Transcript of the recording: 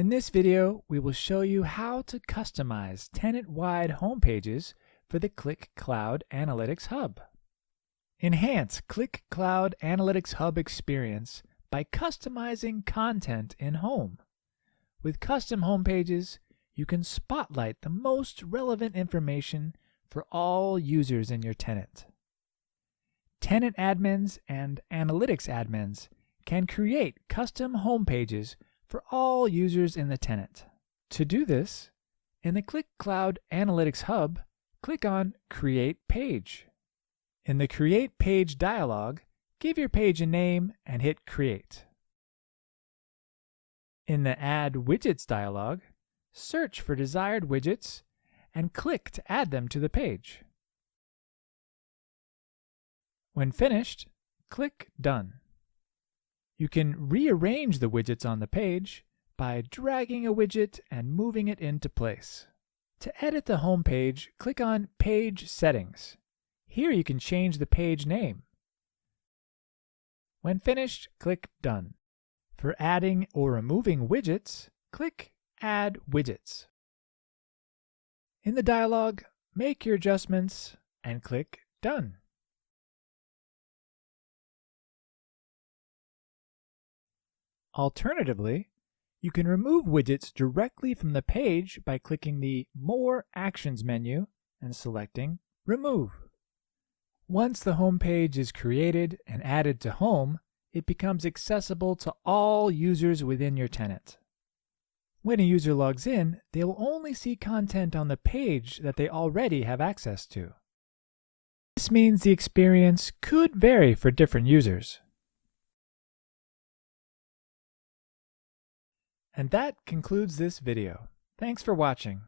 In this video, we will show you how to customize tenant-wide home pages for the Qlik Cloud Analytics Hub. Enhance Qlik Cloud Analytics Hub experience by customizing content in Home. With custom home pages, you can spotlight the most relevant information for all users in your tenant. Tenant admins and analytics admins can create custom home pages for all users in the tenant. To do this, in the Qlik Cloud Analytics Hub, click on Create Page. In the Create Page dialog, give your page a name and hit Create. In the Add Widgets dialog, search for desired widgets and click to add them to the page. When finished, click Done. You can rearrange the widgets on the page by dragging a widget and moving it into place. To edit the home page, click on Page Settings. Here you can change the page name. When finished, click Done. For adding or removing widgets, click Add Widgets. In the dialog, make your adjustments and click Done. Alternatively, you can remove widgets directly from the page by clicking the More Actions menu and selecting Remove. Once the home page is created and added to Home, it becomes accessible to all users within your tenant. When a user logs in, they will only see content on the page that they already have access to. This means the experience could vary for different users. And that concludes this video. Thanks for watching.